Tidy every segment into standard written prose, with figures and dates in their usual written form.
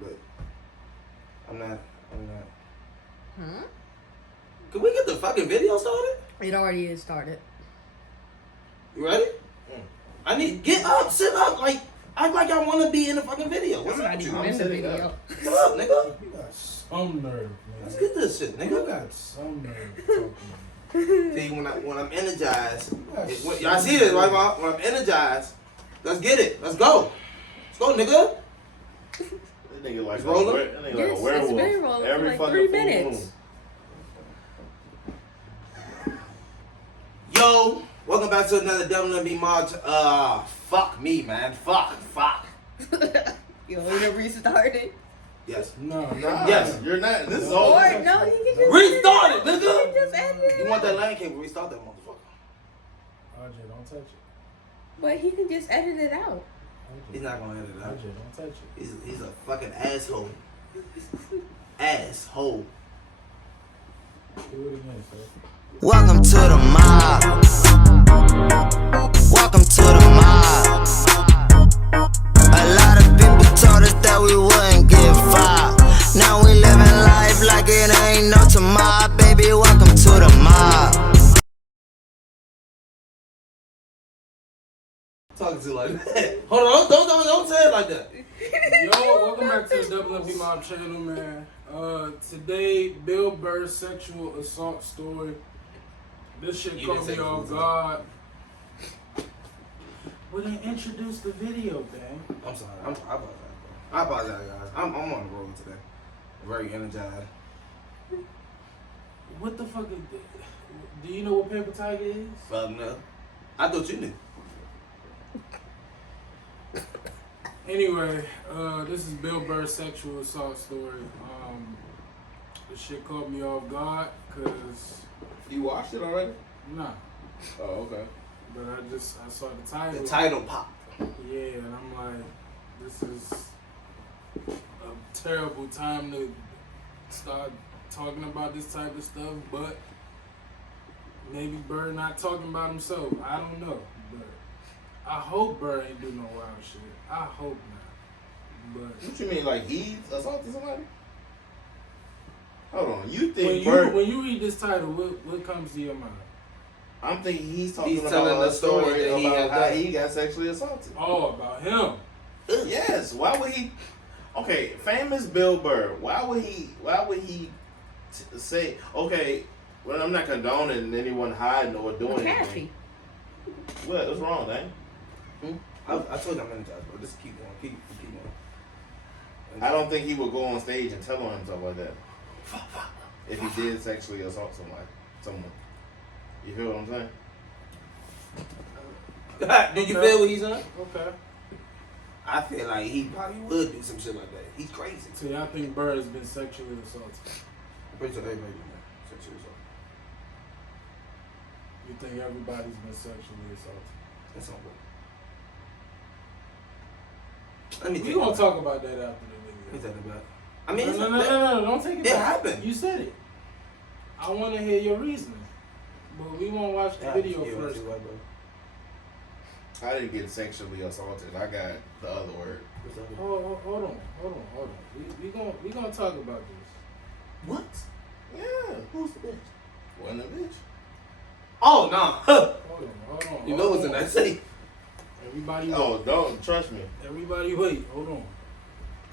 but I'm not. Hmm? Can we get the fucking video started? It already is started. You ready? I need get up, sit up, like act like I want to be in the fucking video. What's up with you? I'm in the video. Get up, nigga. You got some nerve, man. Let's get this shit, nigga. You got some nerve talking. See, when I'm energized, y'all see this, right, Mom? When I'm energized, let's get it. Let's go. Let's go, nigga. That nigga like rolling. That nigga Yes, like a werewolf. it's been rolling for Every like fucking 3 full minutes. moon. Yo, welcome back to another WNB Mod. Fuck me, man. Fuck. You want me to restart it? Yes. No. Yes. You're not. This is all. Or no, you can just Restart it, You nigga. can just edit it. You want that line cable? Restart that motherfucker. RJ, don't touch it. But he can just edit it out. He's not gonna edit it out. RJ, don't touch it. He's a fucking asshole. Asshole. Do it again, sir. Welcome to the mob. Welcome to the mob. A lot of people told us that we wouldn't get far. Now we living life like it ain't no tomorrow, baby. Welcome to the mob. Talking to you like that. Hold on, don't say it like that. Yo, welcome back to the WNB Mob channel, man. Today, Bill Burr's sexual assault story. This shit You caught didn't me say off it. guard. We didn't introduce the video, man. I'm sorry. I apologize, guys. I'm on the road today. Very energized. What the fuck is this? Do you know what Paper Tiger is? Fuck no. I thought you knew. Anyway, this is Bill Burr's sexual assault story. This shit caught me off guard, cause You watched it already? nah. Oh, okay. But I saw the title. The title pop. Yeah, and I'm like, this is a terrible time to start talking about this type of stuff, but maybe Burr not talking about himself. I don't know. But I hope Burr ain't do no wild shit. I hope not. But What you mean, like he assaulted somebody? Hold on. You when think you, Burr? when you read this title, what comes to your mind? I'm thinking he's talking He's about telling a the story story that he about had how done. he got sexually assaulted. Oh, about him. Yes. Why would he? Okay, famous Bill Burr. Why would he say? Okay, well, I'm not condoning anyone hiding or doing McAfee. anything. What's wrong, man? I told you I'm energized, bro. Just keep going. Keep going. I don't think he would go on stage and tell on himself like that. If he did sexually assault someone. You feel what I'm saying? Do you feel what he's on? Okay. I feel like he probably would do some shit like that. He's crazy. So y'all think Burr has been sexually assaulted? I'm pretty sure everybody do that. Sexual assault. You think everybody's been sexually assaulted? That's all good. Let me We think gonna about talk about that after the it. Let me video. think about it. I mean, it's No, don't take it It back. happened. You said it. I want to hear your reasoning, but we won't watch the video first. I didn't get sexually assaulted. I got the other word. Hold on. We gonna talk about this. What? Yeah. Who's the bitch? Wasn't a bitch. Oh, nah. Hold on. You know what's in that safe. Everybody. Oh, don't trust me. Everybody, wait. Hold on.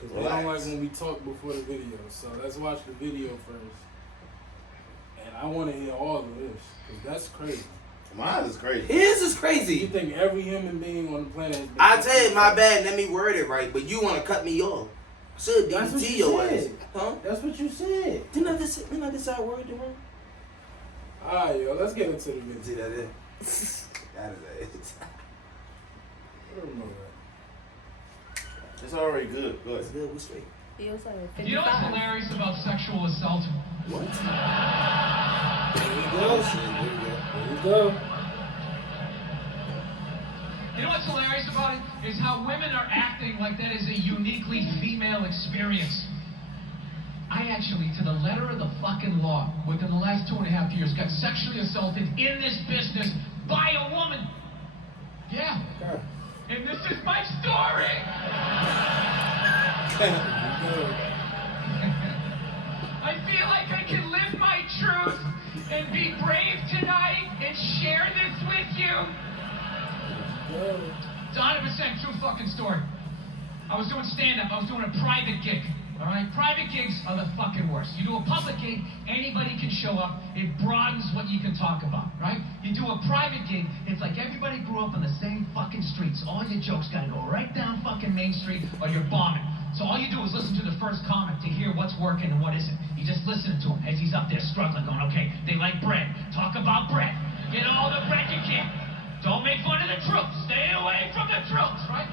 Because they don't like Relax. when we talk before the video. So let's watch the video first. And I want to hear all of this because that's crazy. Mine is crazy. His is You crazy. think every human being on the planet has been I tell you, my assaulted? bad. Let me word it right, but you want to cut me off. I should That's what DDT you your ass. said. Huh? That's what you said. Didn't I just say I worded it wrong? Alright, yo, let's get into the video. See, that is. That is it. I don't know that. It's already good. Good. That's good. We straight. Feels like You know what's 55. hilarious about sexual assault? What? There you go. There you go. You know what's hilarious about it? Is how women are acting like that is a uniquely female experience. I actually, to the letter of the fucking law, within the last 2.5 years, got sexually assaulted in this business by a woman. Yeah. Okay. And this is my story! I feel like I can live my truth and be brave tonight and share this with you. It's 100% true fucking story. I was doing stand-up. I was doing a private gig. All right? Private gigs are the fucking worst. You do a public gig, anybody can show up. It broadens what you can talk about, right? You do a private gig, it's like everybody grew up on the same fucking streets. All your jokes gotta go right down fucking Main Street or you're bombing. So all you do is listen to the first comic to hear what's working and what isn't. You just listen to him as he's up there struggling, going, okay, they like bread. Talk about bread. Get all the bread you can. Don't make fun of the troops. Stay away from the troops, right?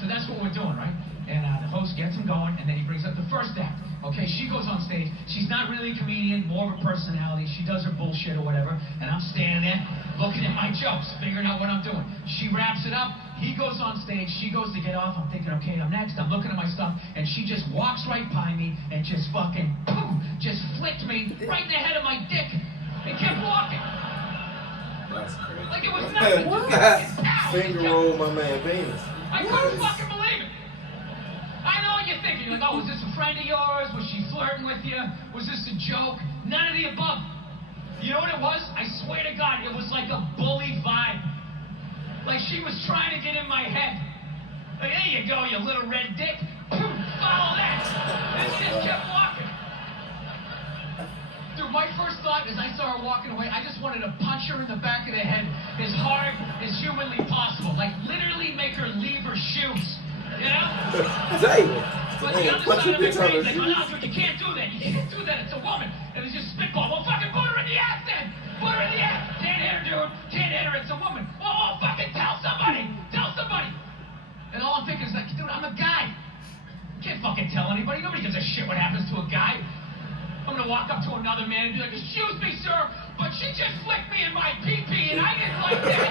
So that's what we're doing, right? And the host gets him going, and then he brings up the first act. Okay, she goes on stage. She's not really a comedian, more of a personality. She does her bullshit or whatever, and I'm standing there looking at my jokes, figuring out what I'm doing. She wraps it up. He goes on stage. She goes to get off. I'm thinking, okay, I'm next. I'm looking at my stuff, and she just walks right by me and just fucking, boom, just flicked me right in the head of my dick and kept walking. That's crazy. Like it was nothing. Finger roll my man penis. I couldn't fucking believe it. I know what you're thinking. You're like, oh, was this a friend of yours? Was she flirting with you? Was this a joke? None of the above. You know what it was? I swear to God, it was like a bully vibe. Like she was trying to get in my head. Like, there you go, you little red dick. Boom, follow that. And she just kept walking. Dude, my first thought as I saw her walking away, I just wanted to punch her in the back of the head as hard as humanly possible. Like literally make her leave her shoes. You know? Damn. But the other side of my brain's like, oh no, dude, you can't do that. You can't do that. It's a woman. And it's just spitball. Well, fucking put her in the ass then. Put her in the ass. Can't hit her, dude. Can't hit her. It's a woman. Oh, fucking tell somebody. Tell somebody. And all I'm thinking is like, dude, I'm a guy. Can't fucking tell anybody. Nobody gives a shit what happens to a guy. I'm gonna walk up to another man and be like, excuse me, sir, but she just flicked me in my pee-pee and I didn't like that.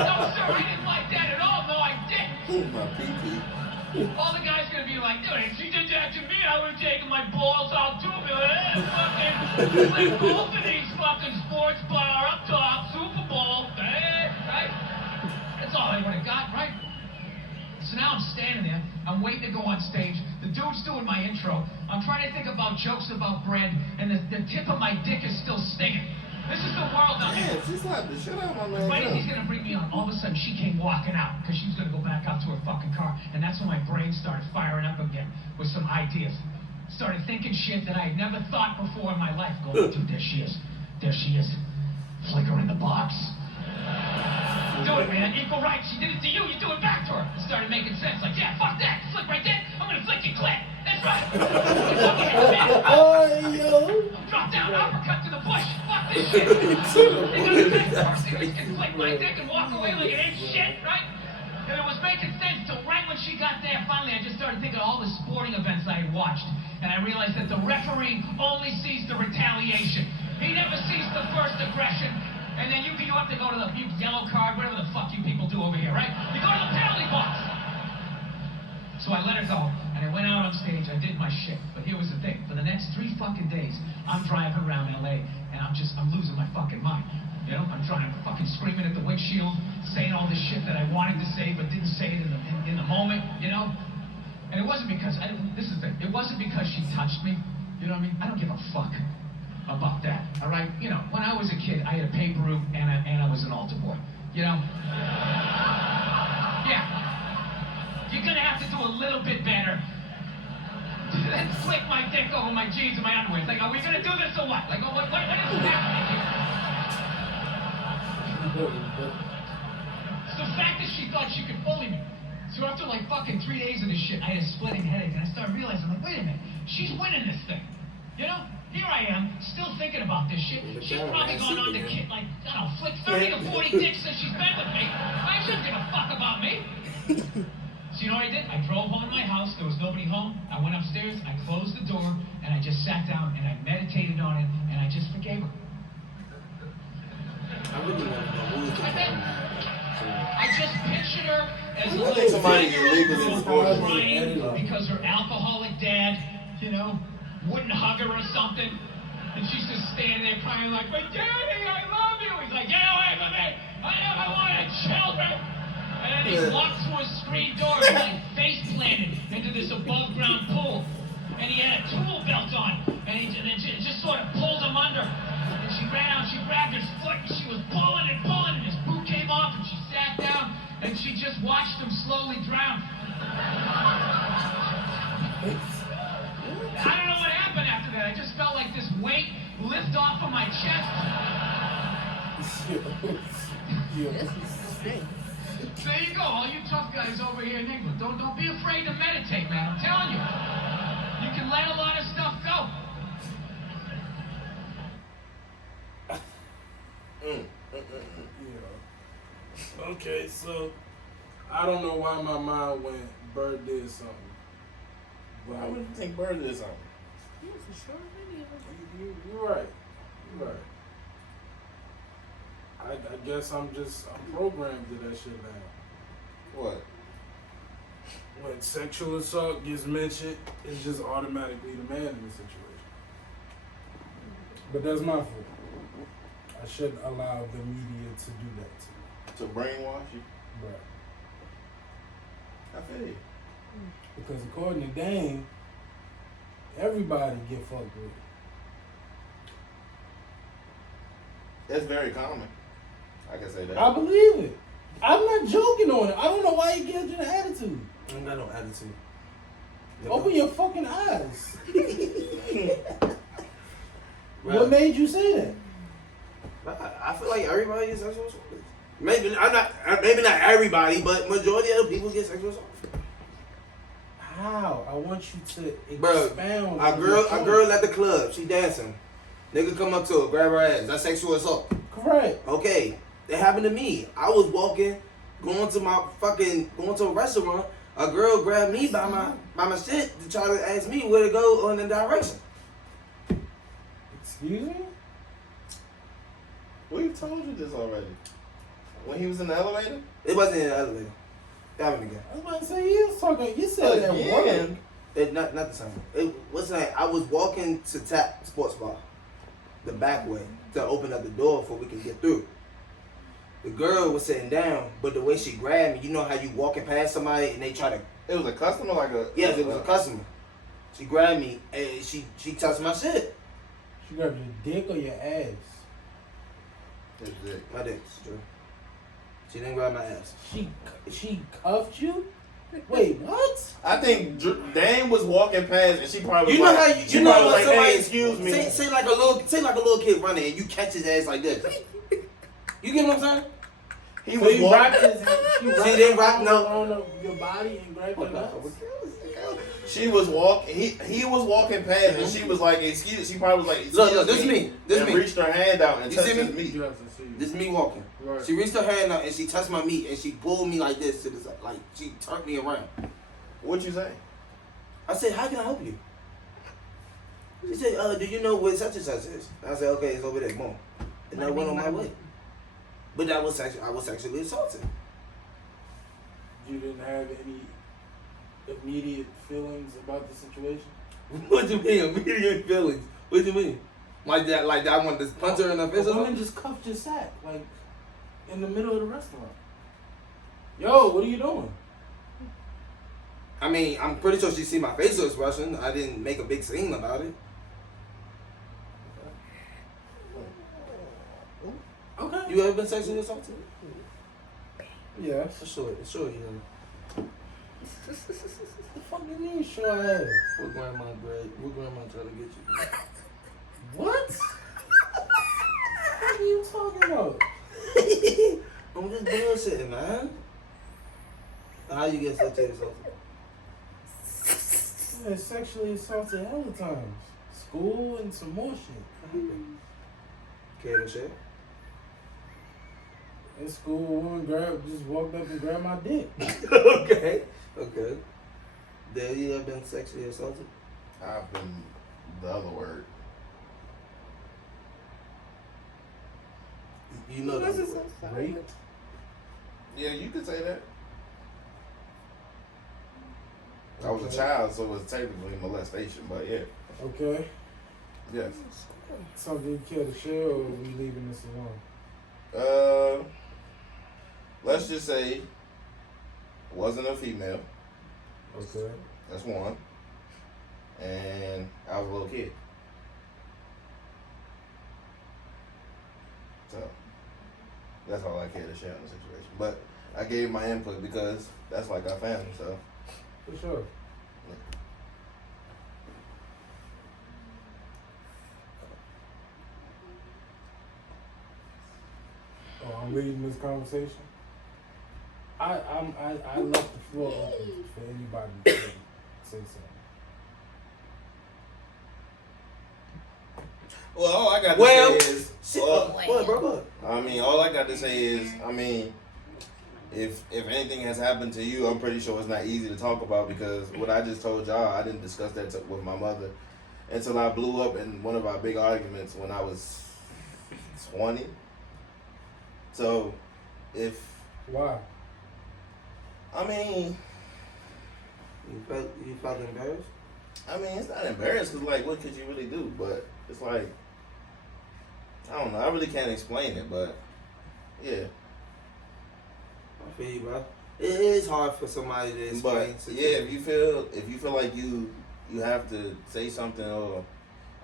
No, sir, I didn't like that at all. No, I didn't. My pee-pee. All the guys gonna be like, dude, if she did that to me, I would have taken my balls out too. Be like, fucking flick both of these fucking sports bar up top, Super Bowl, right? That's all I would have got, right? So now I'm standing there, I'm waiting to go on stage. The dude's doing my intro. I'm trying to think about jokes about bread, and the tip of my dick is still stinging. This is the world I'm in. Man, she slapped the shit out of my man. Right as he's gonna bring me on, all of a sudden she came walking out because she was gonna go back out to her fucking car, and that's when my brain started firing up again with some ideas. Started thinking shit that I had never thought before in my life. Going, dude, there she is. There she is. Flick her in the box. Do it, man. Equal rights. She did it to you. You do it back to her. It started making sense. Like, yeah, fuck that. Flick right there. I'm gonna flick your clit. That's right. Drop down, uppercut to the bush. Fuck this shit. You can flick my dick and walk away like it ain't shit, right? And it was making sense till right when she got there. Finally, I just started thinking of all the sporting events I had watched, and I realized that the referee only sees the retaliation. He never sees the first aggression. And then you have to go to the yellow card, whatever the fuck you people do over here, right? You go to the penalty box. So I let her go, and I went out on stage, I did my shit. But here was the thing, for the next 3 fucking days, I'm driving around LA, and I'm losing my fucking mind. You know, I'm trying to fucking screaming at the windshield, saying all this shit that I wanted to say, but didn't say it in the moment, you know? And it wasn't because, it wasn't because she touched me, you know what I mean? I don't give a fuck about that, all right? You know, when I was a kid, I had a paper route and I was an altar boy, you know? Yeah. You're gonna have to do a little bit better than flick my dick over my jeans and my underwear. It's like, are we gonna do this or what? Like, what is happening here? It's the fact that she thought she could bully me. So after like fucking 3 days of this shit, I had a splitting headache and I started realizing, I'm like, wait a minute, she's winning this thing, you know? Here I am, still thinking about this shit. She's probably gone on to kid, like, I don't know, flick 30 to 40 dicks since she's been with me. I shouldn't give a fuck about me. So you know what I did? I drove home to my house, there was nobody home. I went upstairs, I closed the door, and I just sat down and I meditated on it, and I just forgave her. I just pictured her as a little somebody illegally crying because her alcoholic dad, you know, wouldn't hug her or something. And she's just standing there crying like, but Daddy, I love you. He's like, get away from me. I never wanted children. And then he walked through a screen door and like face planted into this above ground pool. don't know what happened after that. I just felt like this weight lift off of my chest. There you go, all you tough guys over here in England. Don't be afraid to meditate, man. I'm telling you. You can let a lot of stuff go. Yeah. Okay, so I don't know why my mind went Bird did something. But Why would you think Bird did something? Yeah, for sure. You're right. You're right. I guess I'm programmed to that shit now. What? When sexual assault gets mentioned, it's just automatically the man in the situation. But that's my fault. I shouldn't allow the media to do that to me. To brainwash you? Right. I feel you. Because according to Dane, everybody get fucked with. That's very common. I can say that. I believe it. I'm not joking on it. I don't know why you gives you an attitude. I ain't got no attitude. Open your fucking eyes. What made you say that? I feel like everybody gets sexual assault. Maybe not everybody, but majority of the people get sexual assault. How? I want you to Bro, expound. a girl at the club, she dancing. Nigga come up to her, grab her ass. That's sexual assault. Correct. Okay, that happened to me. I was walking, going to a restaurant. A girl grabbed me by my shit to try to ask me where to go in the direction. Excuse me? We've told you this already. When he was in the elevator? It wasn't in the elevator. That happened again. I was about to say you said that word. Not the same. It was like I was walking to Tap Sports Bar, the back way, to open up the door before we could get through. The girl was sitting down, but the way she grabbed me, you know how you walking past somebody and they try to. It was a customer, like a. Yes, it was a customer. She grabbed me and she touched my shit. She grabbed your dick or your ass? His dick. My dick, true. She didn't grab my ass. She cuffed you? Wait, what? I think Dane was walking past and she probably. You know like, how she you know probably when like, somebody hey, excuse me. say like a little kid running and you catch his ass like this. You get what I'm saying? He So was you walking. wrapped his hand. She didn't wrap no. on your body and grabbed your nuts. She was walking. He was walking past and she was like, excuse. She probably was like, excuse Look, this me. This and me. reached her hand out and You touched see his me? meat. This is me walking. Right. She reached her hand out and she touched my meat and she pulled me like this to the side. Like she turned me around. What'd you say? I said, how can I help you? She said, do you know where such and such is? I said, okay, it's over there, come on. And I went on my way. But I was sexually assaulted. You didn't have any immediate feelings about the situation? What do you mean, immediate feelings? What do you mean? Like that I wanted to punch her in the face A or woman something? just cuffed your sack, like, in the middle of the restaurant. Yo, what are you doing? I mean, I'm pretty sure she see my facial expression. I didn't make a big scene about it. Okay. You ever been sexually assaulted? Yeah. Sure, you know. The fuck you mean, sure I have? What grandma try to get you? What? What are you talking about? I'm just bullshitting, man. How you get sexually assaulted? Yeah, sexually assaulted hella times. School and some more shit. Care to share? In school, a woman just walked up and grabbed my dick. Okay. Dad, you ever been sexually assaulted? I've been the other word. You know that. Rape? Yeah, you could say that. I was a child, so it was technically molestation, but yeah. Okay. Yes. Something you care to share, or are we leaving this alone? Let's just say it wasn't a female. Okay. That's one. And I was a little kid. So that's all I care to share in the situation. But I gave my input because that's like our family, so. For sure. leading this conversation. I left the floor open for anybody to say something. Well, all I got to say is, What, bro? I mean, all I got to say is, I mean, if anything has happened to you, I'm pretty sure it's not easy to talk about because what I just told y'all, I didn't discuss that with my mother until I blew up in one of our big arguments when I was 20. So, Why? I mean, You felt embarrassed? I mean, it's not embarrassed because, like, what could you really do? But it's like, I don't know. I really can't explain it, but yeah. I feel you, bro. It is hard for somebody to explain. But yeah, if you feel like you have to say something, or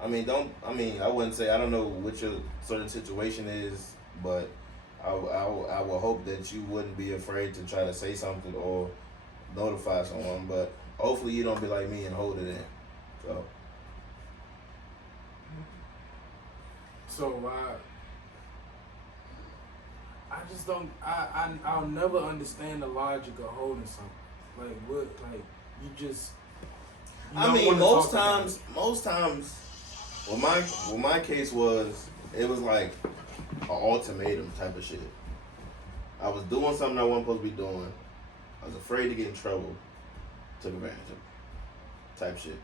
I wouldn't say, I don't know what your sort of situation is, but I will hope that you wouldn't be afraid to try to say something or notify someone. But hopefully you don't be like me and hold it in. So I just don't. I'll never understand the logic of holding something. Like what? Like you just. I mean, most times, what my case was, it was like an ultimatum type of shit. I was doing something I wasn't supposed to be doing. I was afraid to get in trouble. Took advantage of it. Type shit.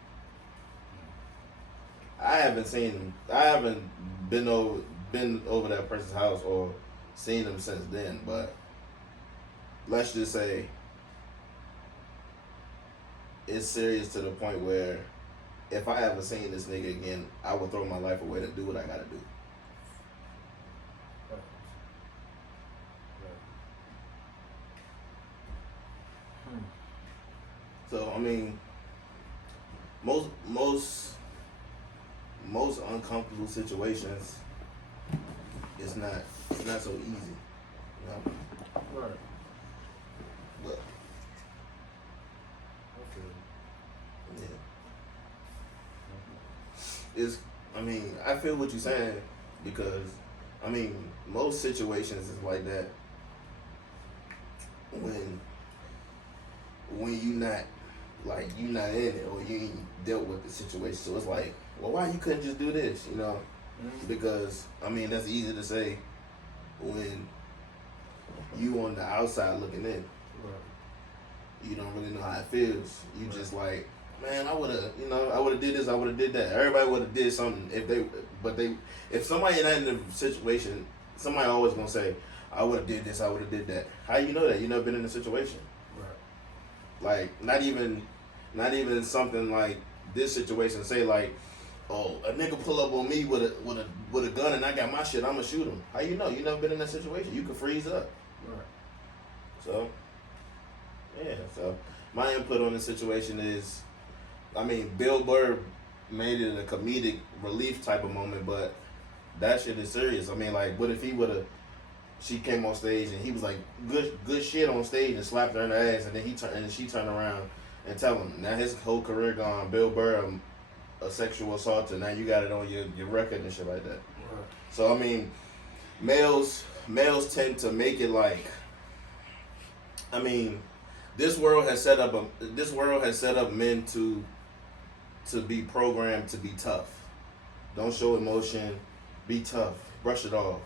I haven't been over that person's house or seen them since then, but let's just say it's serious to the point where if I ever seen this nigga again, I would throw my life away to do what I gotta do. So I mean, most uncomfortable situations, it's not so easy, you know. Right. But yeah, I feel what you're saying because most situations is like that when you not in it or you ain't dealt with the situation. So it's like, well, why you couldn't just do this, you know? Mm-hmm. Because that's easy to say when you on the outside looking in. Right. You don't really know how it feels. You right. Just like, man, I would have did this, I would have did that. Everybody would have did something if somebody in that situation, somebody always gonna say, I would have did this, I would have did that. How you know that? You never been in a situation. Right. Like not even something like this situation. Say like, oh, a nigga pull up on me with a gun and I got my shit, I'ma shoot him. How you know? You never been in that situation. You can freeze up. Right. So, yeah. So my input on the situation is, Bill Burr made it a comedic relief type of moment, but that shit is serious. What if she came on stage and he was like good shit on stage and slapped her in the ass, and then she turned around and tell him now his whole career gone. Bill Burr, a sexual assaulter. Now you got it on your record and shit like that. Right. So males tend to make it like. This world has set up men to be programmed to be tough. Don't show emotion. Be tough. Brush it off.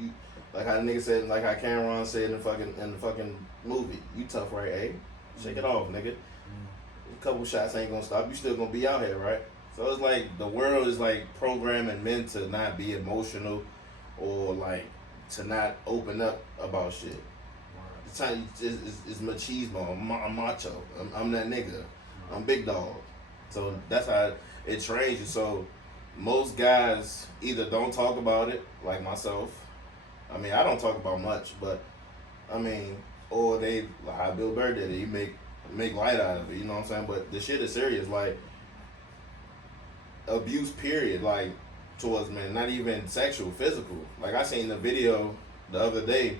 You. Like how the nigga said, like how Cameron said in the fucking movie, you tough, right? Hey, shake it off, nigga. A couple shots ain't gonna stop. You still gonna be out here, right? So it's like the world is like programming men to not be emotional or like to not open up about shit. It's machismo. I'm macho. I'm that nigga. I'm big dog. So that's how it trains you. So most guys either don't talk about it, like myself. I don't talk about much, but or they, like how Bill Burr did it, you make light out of it, you know what I'm saying? But the shit is serious, like abuse period, like towards men, not even sexual, physical. Like I seen the video the other day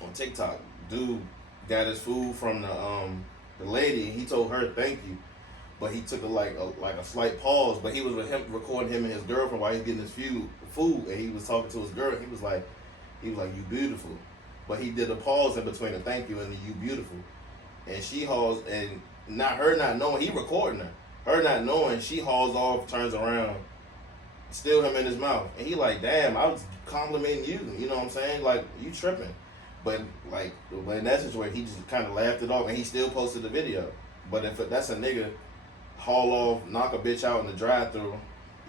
on TikTok. Dude got his food from the lady, and he told her thank you, but he took a slight pause, but he was with him recording him and his girlfriend while he's getting his food, and he was talking to his girl. He was like, He was like, "You beautiful," but he did a pause in between the "thank you" and the "you beautiful," and she hauls and not knowing he recording her not knowing she hauls off, turns around, still him in his mouth, and he like, "Damn, I was complimenting you," you know what I'm saying? Like, you tripping. But like, but in that situation, he just kind of laughed it off, and he still posted the video. But if that's a nigga haul off, knock a bitch out in the drive-thru,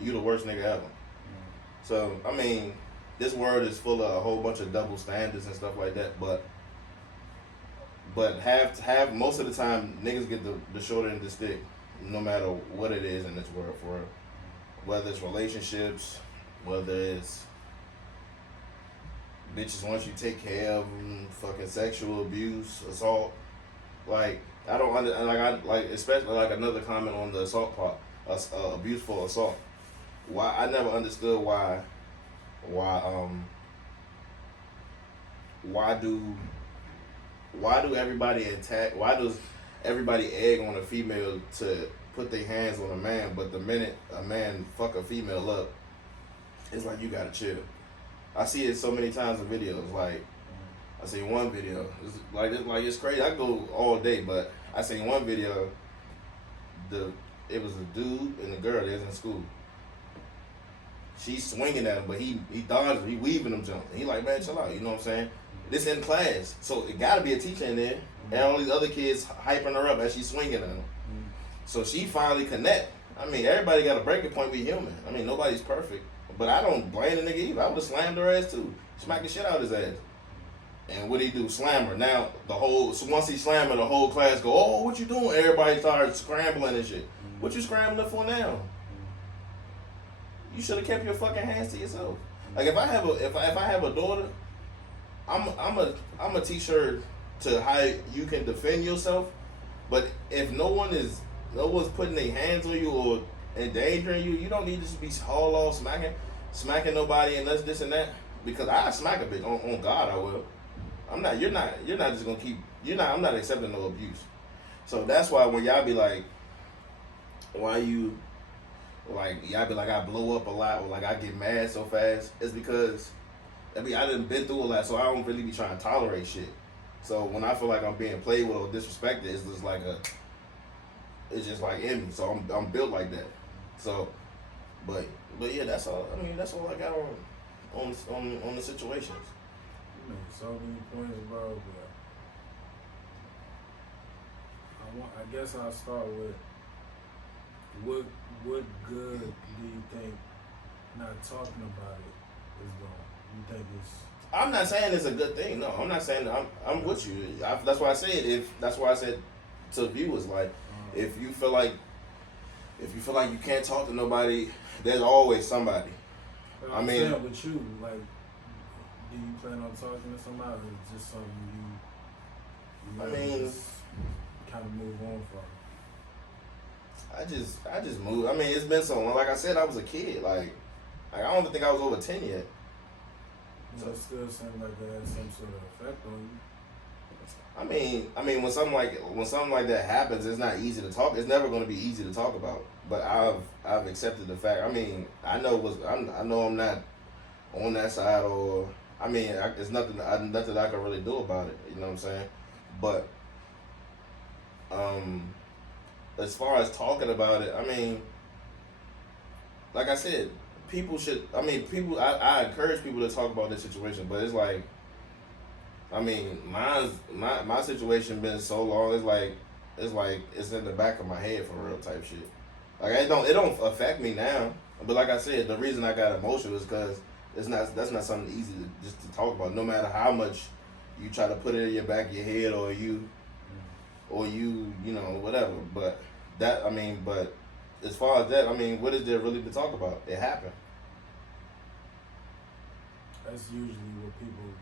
you the worst nigga ever. So I mean, this world is full of a whole bunch of double standards and stuff like that. But have most of the time, niggas get the short end of the stick, no matter what it is in this world. For real. Whether it's relationships, whether it's bitches once you take care of them, fucking sexual abuse, assault. Like, I don't especially like another comment on the assault part, abuseful assault. Why I never understood why do everybody attack? Why does everybody egg on a female to put their hands on a man, but the minute a man fuck a female up, it's like, you gotta chill. I see it so many times in videos. Like, I seen one video. It's crazy. I go all day, but I seen one video. It was a dude and a girl. They was in school. She's swinging at him, but he dodging, he weaving them jumps. And he like, man, chill out. You know what I'm saying? This in class, so it got to be a teacher in there, and all these other kids hyping her up as she's swinging at him. So she finally connect. I mean, everybody got a breaking point. We human. I mean, nobody's perfect. But I don't blame the nigga either. I would have slammed her ass too. Smack the shit out of his ass. And what he do? Slam her. Now, so once he slammed her, the whole class go, oh, what you doing? Everybody started scrambling and shit. What you scrambling for now? You should have kept your fucking hands to yourself. Like, if I have a daughter, I'm a teach her to how you can defend yourself. But if no one's putting their hands on you or endangering you, you don't need to just be haul off smacking nobody and this and that. Because I smack a bitch on God, I will. I'm not accepting no abuse. So that's why when y'all be like, y'all be like, I blow up a lot or like I get mad so fast, it's because I done been through a lot, so I don't really be trying to tolerate shit. So when I feel like I'm being played with or disrespected, it's just like it's just like in me. So I'm built like that. So, but yeah, that's all. I mean, that's all I got on the situations. You made so many points, bro. But I guess I'll start with what good do you think not talking about it is going? You think it's? I'm not saying it's a good thing. No, I'm not saying I'm with you. That's why I said to viewers, like, if you feel like you can't talk to nobody, there's always somebody. But I'm saying with you, like, do you plan on talking to somebody, or is it just something you just kind of move on from? I just moved. I mean, it's been so long. Like I said, I was a kid. Like I don't even think I was over 10 yet. So it still seems like that has some sort of effect on you. I mean, when something like that happens, it's not easy to talk. It's never going to be easy to talk about. But I've accepted the fact. I mean, I know I'm not on that side, or I mean, it's nothing I can really do about it. You know what I'm saying? But as far as talking about it, I mean, like I said, people should. I mean, I encourage people to talk about this situation, but it's like, I mean, my situation been so long. It's like it's in the back of my head for real type shit. Like it don't affect me now. But like I said, the reason I got emotional is because that's not something easy to talk about. No matter how much you try to put it in your back of your head, or you know, whatever. But as far as that, I mean, what is there really to talk about? It happened. That's usually what people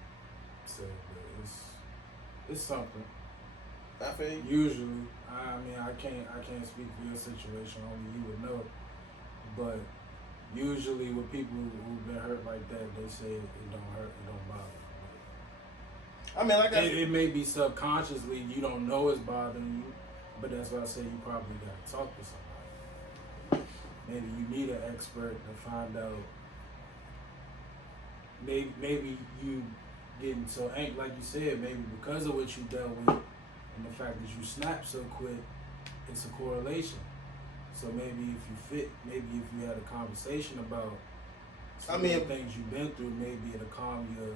say, but it's something. I feel you. Usually, I mean, I can't speak for your situation. Only you would know. But usually, with people who've been hurt like that, they say it don't hurt, it don't bother. I mean, it may be subconsciously you don't know it's bothering you, but that's why I say you probably got to talk to somebody. Maybe you need an expert to find out maybe you getting so angry, like you said, maybe because of what you dealt with and the fact that you snapped so quick, it's a correlation. So maybe if you had a conversation about some of the things you've been through, maybe it'll calm your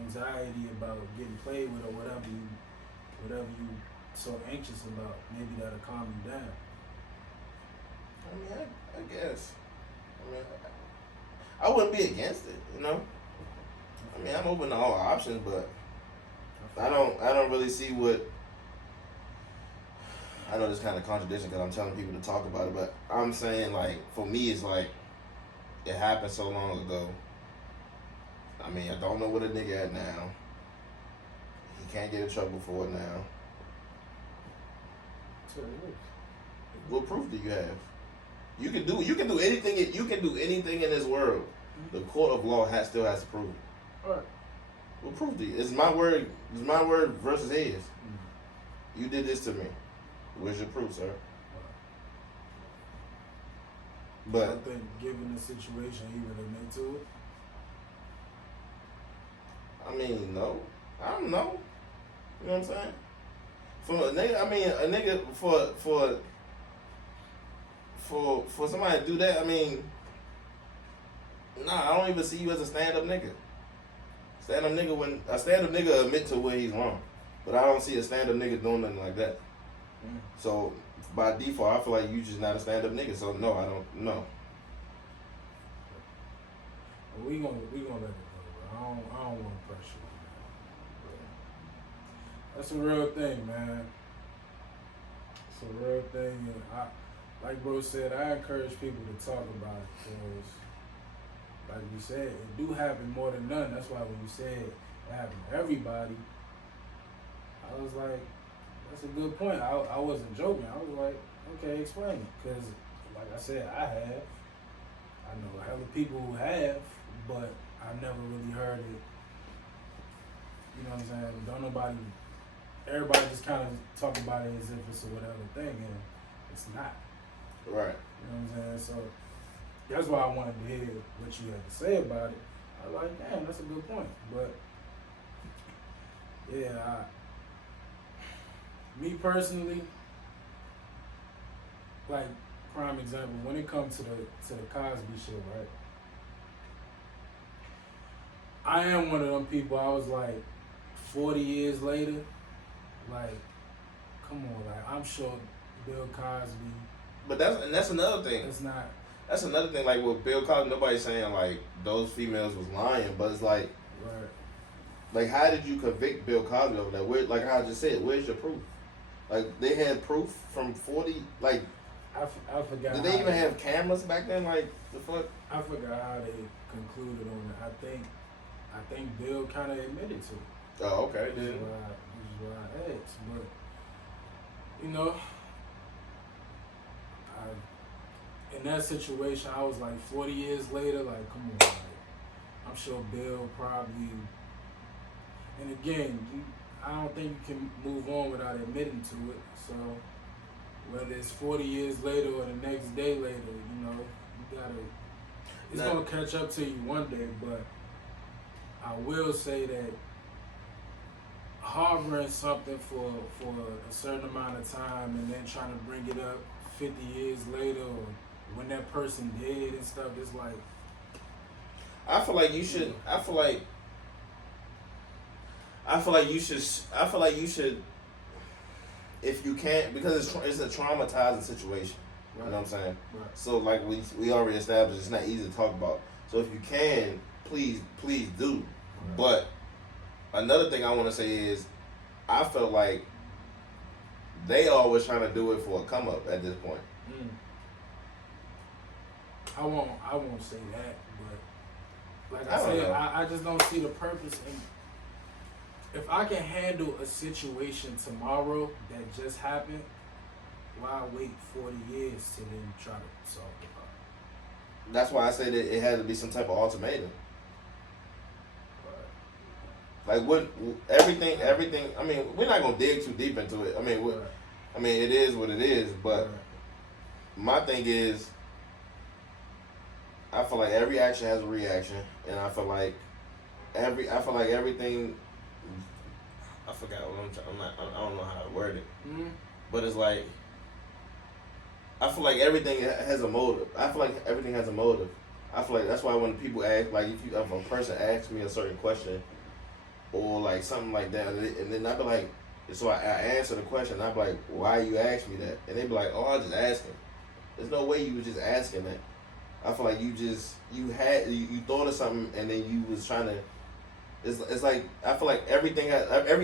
anxiety about getting played with or whatever you so anxious about. Maybe that'll calm you down. I mean, I guess. I mean, I wouldn't be against it, you know. I mean, I'm open to all options, but I don't really see what. I know this kind of contradiction because I'm telling people to talk about it, but I'm saying, like, for me, it's like it happened so long ago. I mean, I don't know what a nigga at now. He can't get in trouble for it now. What proof do you have? You can do anything. You can do anything in this world. The court of law still has to prove it. All right. What proof do you? It's my word. It's my word versus his. You did this to me. Where's your proof, sir? But I think, given the situation, he would admit to it. I mean, no. I don't know. You know what I'm saying? For a nigga, a nigga for somebody to do that, I mean, nah, I don't even see you as a stand-up nigga. A stand-up nigga admit to where he's wrong, but I don't see a stand-up nigga doing nothing like that. So by default, I feel like you just not a stand-up nigga. So no, I don't know. We gonna let it go, bro. I don't want to pressure you, man. That's a real thing, man. It's a real thing, and like bro said, I encourage people to talk about it because, like you said, it do happen more than none. That's why when you said it happened to everybody, I was like, that's a good point. I wasn't joking. I was like, okay, explain it. Because, like I said, I know a hell of people who have, but I never really heard it. You know what I'm saying? Everybody just kind of talk about it as if it's a whatever thing, and it's not. Right. You know what I'm saying? So that's why I wanted to hear what you had to say about it. I was like, damn, that's a good point. But yeah, me personally, like prime example, when it comes to the Cosby shit, right? I am one of them people. I was like, 40 years later, like, come on, like I'm sure Bill Cosby. But that's another thing. It's not. That's another thing. Like with Bill Cosby, nobody's saying like those females was lying, but it's like, Right. Like how did you convict Bill Cosby over that? Where, like I just said, where's your proof? Like they had proof from 40. Like I forgot. Did they even have cameras back then? Like the fuck? I forgot how they concluded on it. I think Bill kind of admitted to it. Oh, okay. Which is why I asked, but you know, in that situation, I was like 40 years later, like, come on, like, I'm sure Bill probably. And again, I don't think you can move on without admitting to it. So whether it's 40 years later or the next day later, you know, you gotta. It's gonna catch up to you one day, but I will say that harboring something for a certain amount of time and then trying to bring it up 50 years later or when that person did and stuff, it's like. I feel like you should. I feel like you should. If you can't, because it's a traumatizing situation. Right. You know what I'm saying? Right. So like we already established, it's not easy to talk about. So if you can, please do. Right. But another thing I want to say is, I felt like they always trying to do it for a come up at this point. I won't say that, but like I said, I just don't see the purpose in. If I can handle a situation tomorrow that just happened, why wait 40 years to then try to solve the problem? That's why I said that it had to be some type of ultimatum. Like what everything. I mean, we're not gonna dig too deep into it. I mean, it is what it is. But my thing is, I feel like every action has a reaction, and I feel like I feel like everything. I forgot what I don't know how to word it, but it's like I feel like everything has a motive. I feel like everything has a motive. I feel like that's why when people ask, like if a person asks me a certain question or like something like that, and then I be like, so I answer the question. I be like, why you ask me that? And they be like, oh, I was just asking. There's no way you was just asking that. I feel like you thought of something and then you was trying to. It's like I feel like every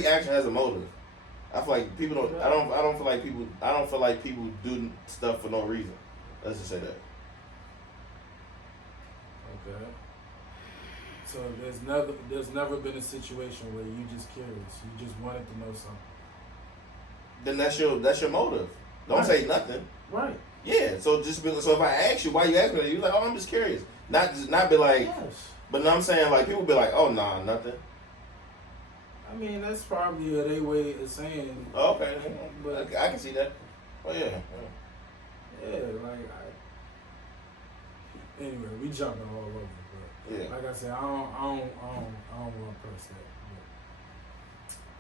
action has a motive. I feel like people don't. I don't feel like people do stuff for no reason. Let's just say that. Okay. So there's never been a situation where you just curious. You just wanted to know something. Then that's your motive. Don't Right. say nothing. Right. Yeah. So if I ask you why you ask me, you like, oh, I'm just curious. Not be like. Yes. But no, I'm saying like people be like, oh nah, nothing. I mean, that's probably their way of saying. Oh, okay. But I can see that. Oh yeah. yeah, like anyway, we jumping all over. But Yeah. like I said, I don't want to press that.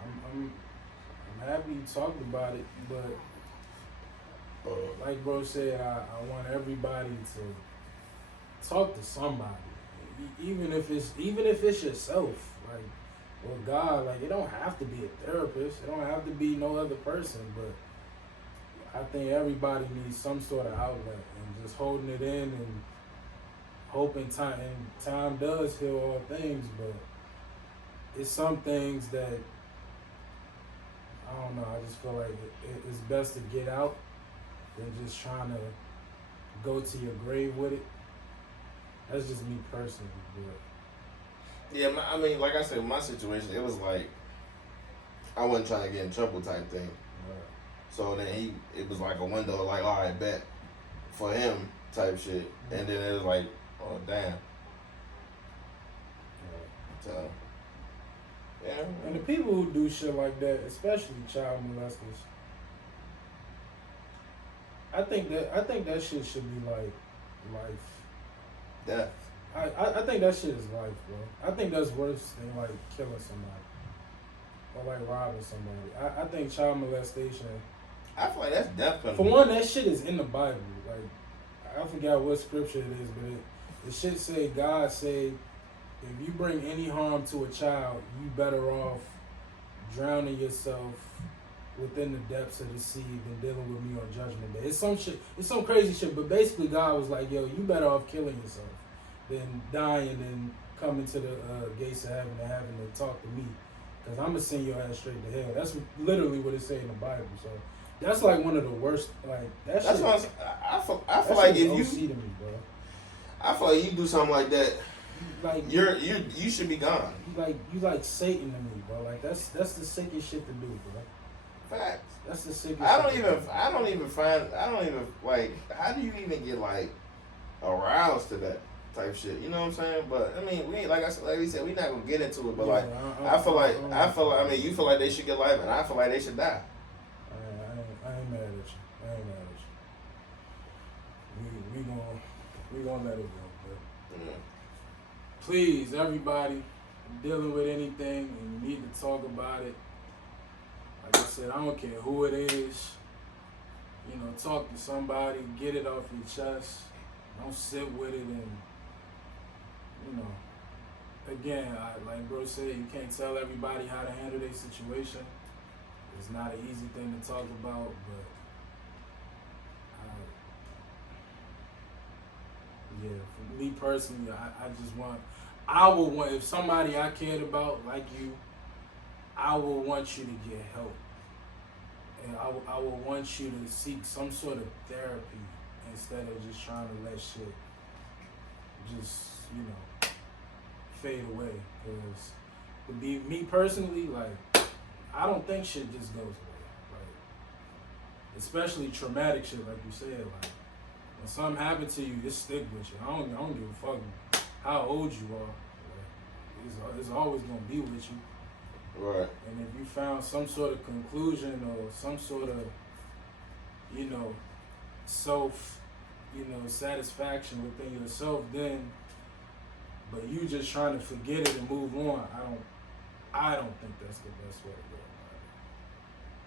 But I'm happy you talked about it, but like bro said, I want everybody to talk to somebody, even if it's yourself, like, or God. Like, it don't have to be a therapist, it don't have to be no other person, but I think everybody needs some sort of outlet, and just holding it in and hoping time does heal all things, but it's some things that I don't know. I just feel like it's best to get out than just trying to go to your grave with it. That's just me personally. But Yeah, I mean, like I said, my situation, it was like I wasn't trying to get in trouble type thing. So then it was like a window, like, all right, bet for him type shit, and then it was like, oh damn. So yeah. And the people who do shit like that, especially child molesters, I think that shit should be like life. Death. I think that shit is life, bro. I think that's worse than like killing somebody or like robbing somebody. I think child molestation. I feel like that's death penalty. For one, that shit is in the Bible. Like, I forgot what scripture it is, but the shit say, God said, if you bring any harm to a child, you better off drowning yourself within the depths of the sea than dealing with me on Judgment Day. It's some shit. It's some crazy shit. But basically, God was like, yo, you better off killing yourself than dying and coming to the gates of heaven and having to talk to me, because I'm gonna send your ass straight to hell. That's literally what it say in the Bible. So that's like one of the worst. Like that's shit, what I feel like if OC to me, bro. I feel like you do something like that, Like you should be gone. you like Satan to me, bro. Like that's the sickest shit to do, bro. Facts. That's the sickest. I don't shit even like, how do you even get like aroused to that type shit? You know what I'm saying? But I mean, we ain't, like we said, we not gonna get into it. But like, I feel like I mean, you feel like they should get life, and I feel like they should die. I ain't mad at you. I ain't mad at you. We gonna let it go. But please, everybody dealing with anything and you need to talk about it. Like I said, I don't care who it is. You know, talk to somebody, get it off your chest. Don't sit with it and, you know, again, like bro said, you can't tell everybody how to handle their situation. It's not an easy thing to talk about, but yeah, for me personally, I would want, if somebody I cared about, like you, I would want you to get help. And I would want you to seek some sort of therapy instead of just trying to let shit just, you know, fade away. Because to be me personally, like, I don't think shit just goes away. Like, especially traumatic shit, like you said. Like, when something happened to you, it stick with you. I don't give a fuck how old you are. Like, it's always gonna be with you. Right. And if you found some sort of conclusion or some sort of, you know, self, you know, satisfaction within yourself, then but you just trying to forget it and move on. I don't think that's the best way to go about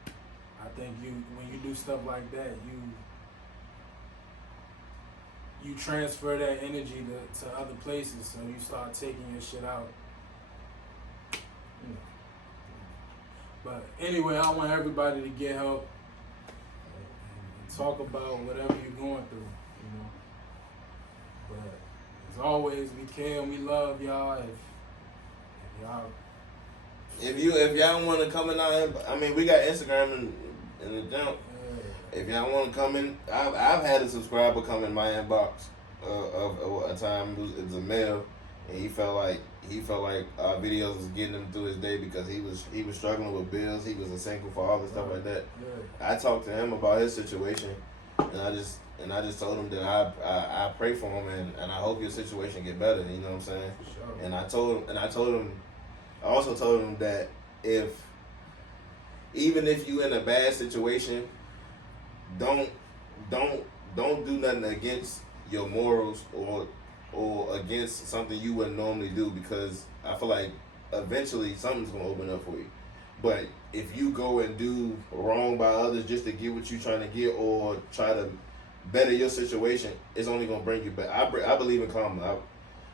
it. I think when you do stuff like that, you transfer that energy to other places, so you start taking your shit out. You know. But anyway, I want everybody to get help and talk about whatever you're going through, you know. But as always, we care and we love y'all. If y'all want to come in our, I mean, we got Instagram in the jump. If y'all want to come in, I've had a subscriber come in my inbox of a time. It was a male, and he felt like our videos was getting him through his day because he was struggling with bills. He was a single father, stuff like that. I talked to him about his situation, and I just told him that I pray for him and I hope your situation get better. You know what I'm saying? Sure. And I also told him that even if you in a bad situation, don't do nothing against your morals or against something you wouldn't normally do, because I feel like eventually something's gonna open up for you. But if you go and do wrong by others just to get what you're trying to get or try to better your situation, it's only gonna bring you back. I believe in karma.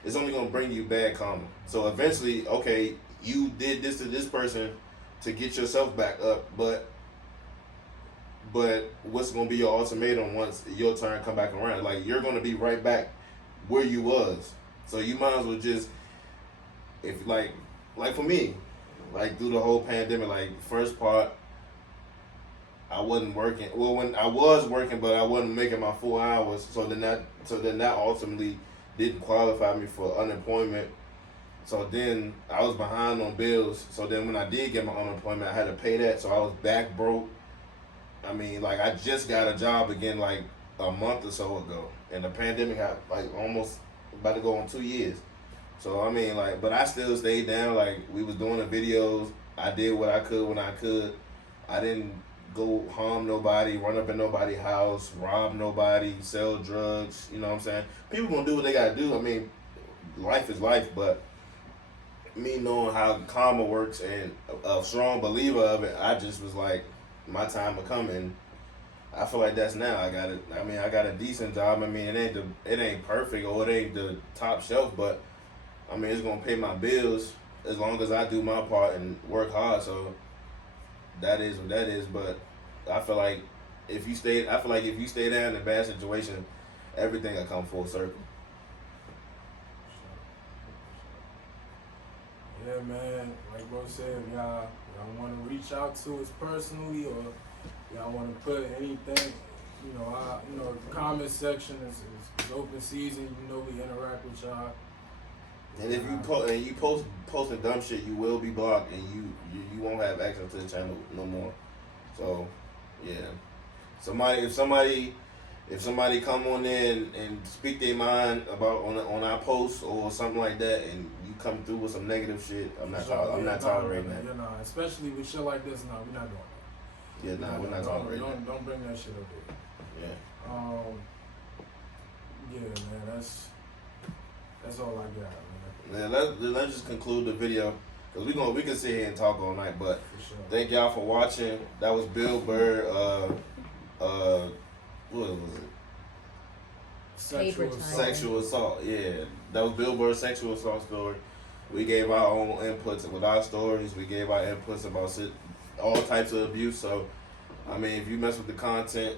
It's only gonna bring you bad karma. So eventually, okay, you did this to this person to get yourself back up, but what's gonna be your ultimatum once your turn come back around? Like, you're gonna be right back where you was. So you might as well just, if like for me, like through the whole pandemic, like first part, I wasn't working. Well, when I was working, but I wasn't making my full hours. So then that ultimately didn't qualify me for unemployment. So then I was behind on bills. So then when I did get my unemployment, I had to pay that. So I was back broke. I mean, like, I just got a job again like a month or so ago, and the pandemic had like almost about to go on 2 years. So I mean, like, but I still stayed down. Like, we was doing the videos. I did what I could when I could. I didn't go harm nobody, run up in nobody's house, rob nobody, sell drugs. You know what I'm saying? People gonna do what they gotta do. I mean, life is life, but me knowing how karma works and a strong believer of it, I just was like, my time will come, and I feel like that's now. I got a decent job. I mean, it ain't perfect or it ain't the top shelf, but I mean, it's gonna pay my bills as long as I do my part and work hard. So that is what that is. But I feel like if you stay down in a bad situation, everything will come full circle. Yeah, man. Like bro said, y'all want to reach out to us personally, or y'all want to put anything, the comment section is open season. You know, we interact with y'all. And if you posting dumb shit, you will be blocked, and you won't have access to the channel no more. So, yeah. If somebody come on there and speak their mind about on our posts or something like that, and you come through with some negative shit, I'm not tolerating that. Yeah, especially with shit like this, we're not doing that. Yeah, we're not tolerating that. Don't bring that shit up there. Yeah. Yeah, man, that's all I got, man. Yeah, let's just conclude the video, because we can sit here and talk all night. But For sure. Thank y'all for watching. That was Bill Burr. What was it? Sexual assault. Yeah, that was Bill Burr's sexual assault story. We gave our own inputs with our stories. We gave our inputs about all types of abuse. So, I mean, if you mess with the content,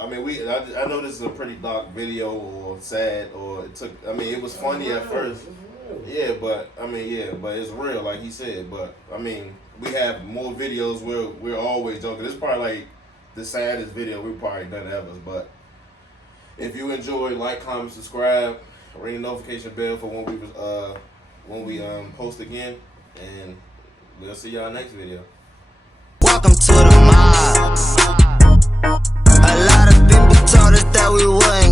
I mean, I know this is a pretty dark video or sad, or it was funny at first. Yeah, but it's real, like he said. But I mean, we have more videos where we're always joking. This is probably like the saddest video we've probably done ever. But if you enjoy, like, comment, subscribe, ring the notification bell for when we post again, and we'll see y'all next video. Welcome to the mob. A lot of people told us that we wouldn't